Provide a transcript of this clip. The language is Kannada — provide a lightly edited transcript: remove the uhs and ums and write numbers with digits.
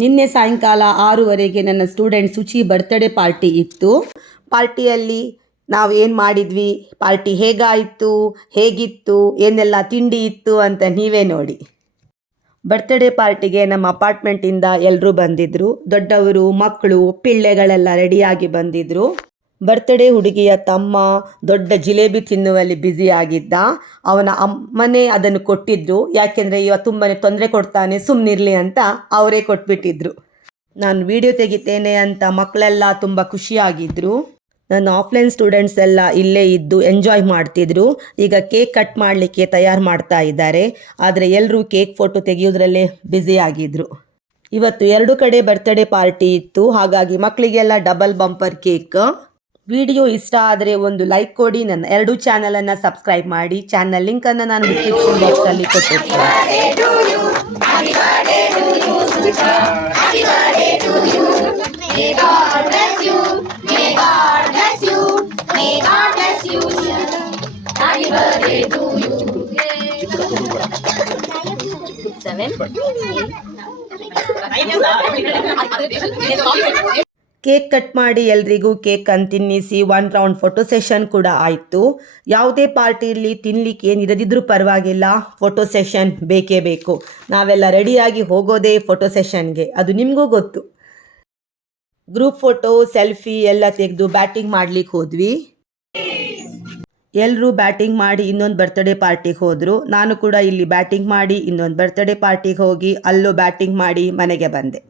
ನಿನ್ನೆ ಸಾಯಂಕಾಲ 6:30ಗೆ ನನ್ನ ಸ್ಟೂಡೆಂಟ್ ಸುಚಿ ಬರ್ತ್ಡೇ ಪಾರ್ಟಿ ಇತ್ತು. ಪಾರ್ಟಿಯಲ್ಲಿ ನಾವು ಏನು ಮಾಡಿದ್ವಿ, ಪಾರ್ಟಿ ಹೇಗಾಯಿತು, ಹೇಗಿತ್ತು, ಏನೆಲ್ಲ ತಿಂಡಿ ಇತ್ತು ಅಂತ ನೀವೇ ನೋಡಿ. ಬರ್ತ್ಡೇ ಪಾರ್ಟಿಗೆ ನಮ್ಮ ಅಪಾರ್ಟ್ಮೆಂಟಿಂದ ಎಲ್ಲರೂ ಬಂದಿದ್ದರು. ದೊಡ್ಡವರು, ಮಕ್ಕಳು, ಪಿಳ್ಳೆಗಳೆಲ್ಲ ರೆಡಿಯಾಗಿ ಬಂದಿದ್ದರು. ಬರ್ತ್ಡೇ ಹುಡುಗಿಯ ತಮ್ಮ ದೊಡ್ಡ ಜಿಲೇಬಿ ತಿನ್ನುವಲ್ಲಿ ಬ್ಯುಸಿ ಆಗಿದ್ದ. ಅವನ ಅಮ್ಮನೇ ಅದನ್ನು ಕೊಟ್ಟಿದ್ರು, ಯಾಕೆಂದರೆ ಇವ ತುಂಬಾ ತೊಂದರೆ ಕೊಡ್ತಾನೆ, ಸುಮ್ಮನಿರಲಿ ಅಂತ ಅವರೇ ಕೊಟ್ಬಿಟ್ಟಿದ್ರು. ನಾನು ವಿಡಿಯೋ ತೆಗಿತೇನೆ ಅಂತ ಮಕ್ಕಳೆಲ್ಲ ತುಂಬ ಖುಷಿಯಾಗಿದ್ದರು. ನನ್ನ ಆಫ್ಲೈನ್ ಸ್ಟೂಡೆಂಟ್ಸ್ ಎಲ್ಲ ಇಲ್ಲೇ ಇದ್ದು ಎಂಜಾಯ್ ಮಾಡ್ತಿದ್ರು. ಈಗ ಕೇಕ್ ಕಟ್ ಮಾಡಲಿಕ್ಕೆ ತಯಾರು ಮಾಡ್ತಾ ಇದ್ದಾರೆ, ಆದರೆ ಎಲ್ಲರೂ ಕೇಕ್ ಫೋಟೋ ತೆಗೆಯೋದ್ರಲ್ಲೇ ಬ್ಯುಸಿ ಆಗಿದ್ದರು. ಇವತ್ತು 2 ಕಡೆ ಬರ್ತ್ಡೇ ಪಾರ್ಟಿ ಇತ್ತು, ಹಾಗಾಗಿ ಮಕ್ಕಳಿಗೆಲ್ಲ ಡಬಲ್ ಬಂಪರ್ ಕೇಕ್. ವಿಡಿಯೋ ಇಷ್ಟ ಆದರೆ ಒಂದು ಲೈಕ್ ಕೊಡಿ, ನನ್ನ 2 ಚಾನಲನ್ನು ಸಬ್ಸ್ಕ್ರೈಬ್ ಮಾಡಿ. ಚಾನಲ್ ಲಿಂಕನ್ನು ನಾನು ಡಿಸ್ಕ್ರಿಪ್ಷನ್ ಬಾಕ್ಸಲ್ಲಿ ಕೊಟ್ಟಿರ್ತೀನಿ. ಕೇಕ್ ಕಟ್ ಮಾಡಿ ಎಲ್ರಿಗೂ ಕೇಕ್ ಅನ್ನು ತಿನ್ನಿಸಿ 1 ರೌಂಡ್ ಫೋಟೋ ಸೆಷನ್ ಕೂಡ ಆಯಿತು. ಯಾವುದೇ ಪಾರ್ಟಿಯಲ್ಲಿ ತಿನ್ನಲಿಕ್ಕೆ ಏನಿರದಿದ್ರೂ ಪರವಾಗಿಲ್ಲ, ಫೋಟೋ ಸೆಷನ್ ಬೇಕೇ ಬೇಕು. ನಾವೆಲ್ಲ ರೆಡಿಯಾಗಿ ಹೋಗೋದೇ ಫೋಟೋ ಸೆಷನ್ಗೆ, ಅದು ನಿಮಗೂ ಗೊತ್ತು. ಗ್ರೂಪ್ ಫೋಟೋ, ಸೆಲ್ಫಿ ಎಲ್ಲ ತೆಗೆದು ಬ್ಯಾಟಿಂಗ್ ಮಾಡ್ಲಿಕ್ಕೆ ಹೋದ್ವಿ. ಎಲ್ಲರೂ ಬ್ಯಾಟಿಂಗ್ ಮಾಡಿ ಇನ್ನೊಂದು ಬರ್ತ್ಡೇ ಪಾರ್ಟಿಗೆ ಹೋದರು. ನಾನು ಕೂಡ ಇಲ್ಲಿ ಬ್ಯಾಟಿಂಗ್ ಮಾಡಿ ಇನ್ನೊಂದು ಬರ್ತ್ಡೇ ಪಾರ್ಟಿಗೆ ಹೋಗಿ ಅಲ್ಲೂ ಬ್ಯಾಟಿಂಗ್ ಮಾಡಿ ಮನೆಗೆ ಬಂದೆ.